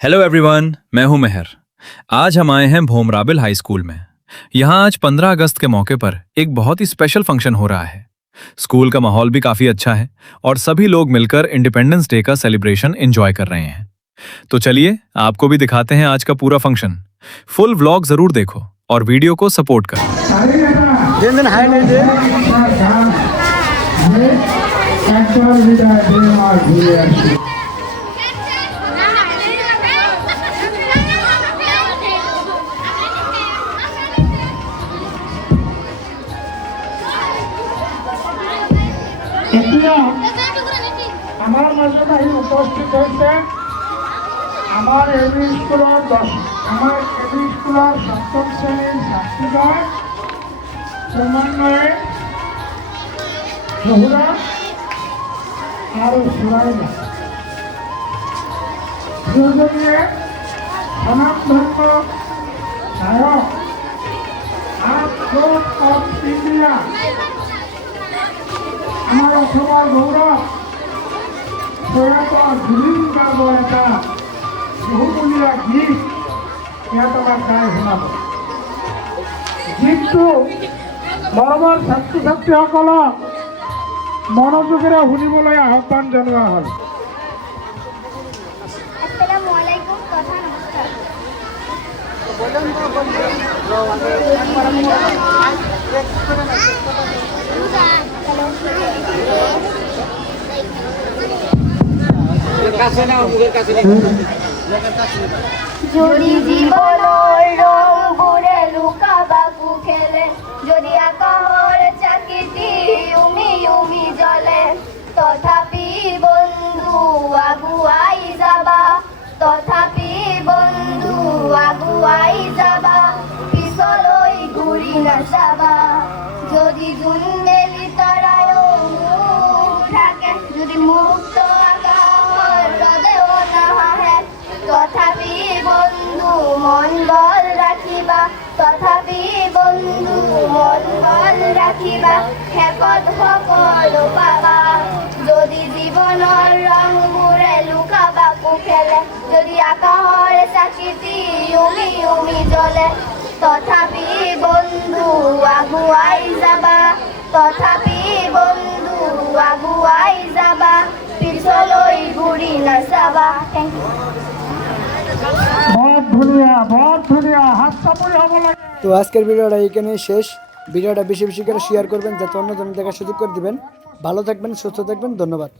Hello everyone, मैं हूं मेहर। आज हम आए हैं भोमराबिल हाई स्कूल में। यहाँ आज 15 अगस्त के मौके पर एक बहुत ही स्पेशल फंक्शन हो रहा है। स्कूल का माहौल भी काफी अच्छा है और सभी लोग मिलकर इंडिपेंडेंस डे का सेलिब्रेशन एंजॉय कर रहे हैं। तो चलिए आपको भी दिखाते हैं आज का पूरा फंक्शन। फुल व्लॉग जरूर देखो और वीडियो को सपोर्ट करो। এতিয়া আমার মাঝে আহি উপস্থিত হয়েছে আমার এবি স্কুলের সপ্তম শ্রেণীর ছাত্রীরা ক্রমান্বয়ে শহুরা আর সুরাইনা দুজনে সনাতধর্ম নায়ক আর্ট অফ ইন্ডিয়া আমার অসমৰ গৌৰৱ প্ৰয়াত জুবিন গাৰ্গৰ এটা বহুমূলীয়া গীত ইয়াত আমাক গাই শুনাব। গীতটো মৰমৰ ছাত্ৰ ছাত্ৰীসকলক মনোযোগেৰে শুনিবলৈ আহ্বান জনোৱা হ'ল। আসসালামু আলাইকুম, কথা নমস্কার। যদি জীবনের রং ঘুরে লুকাবাকু খেলে, যদি আকাশের চাকিতি উমি উমি জ্বলে, তথাপি বন্ধু আগুয়াই যাবা, তথাপি বন্ধু আগুয়াই যাবা, পিছলৈ ঘূৰি নাচাবা। যদি জোন মেলি তৰায়ো থাকে, যদি মুক্ত আকাশৰ ৰদেও নাহে, তথাপি বন্ধু মন বল ৰাখিবা, তথাপি বন্ধু মন বল ৰাখিবা, শেষত সকলো পাবা। যদি জীৱনৰ ৰংবোৰে লুকাবাকু খেলে, যদি আকাশৰ চাকিতি উমি উমি জ্বলে, তথাপি বন্ধু আগুৱাই যাবা, তথাপি বন্ধু আগুৱাই যাবা, পিছলৈ ঘূৰি নাচাবা। Thank you. বহুত ধুনিয়া হাত চাপড়ি হব লাগে। তো আজকের ভিডিওটা এখানেই শেষ। ভিডিওটা বেশি বেশি করে শেয়ার করবেন যাতে অন্যজন দেখার সুযোগ করে দিবেন। ভালো থাকবেন, সুস্থ থাকবেন, ধন্যবাদ।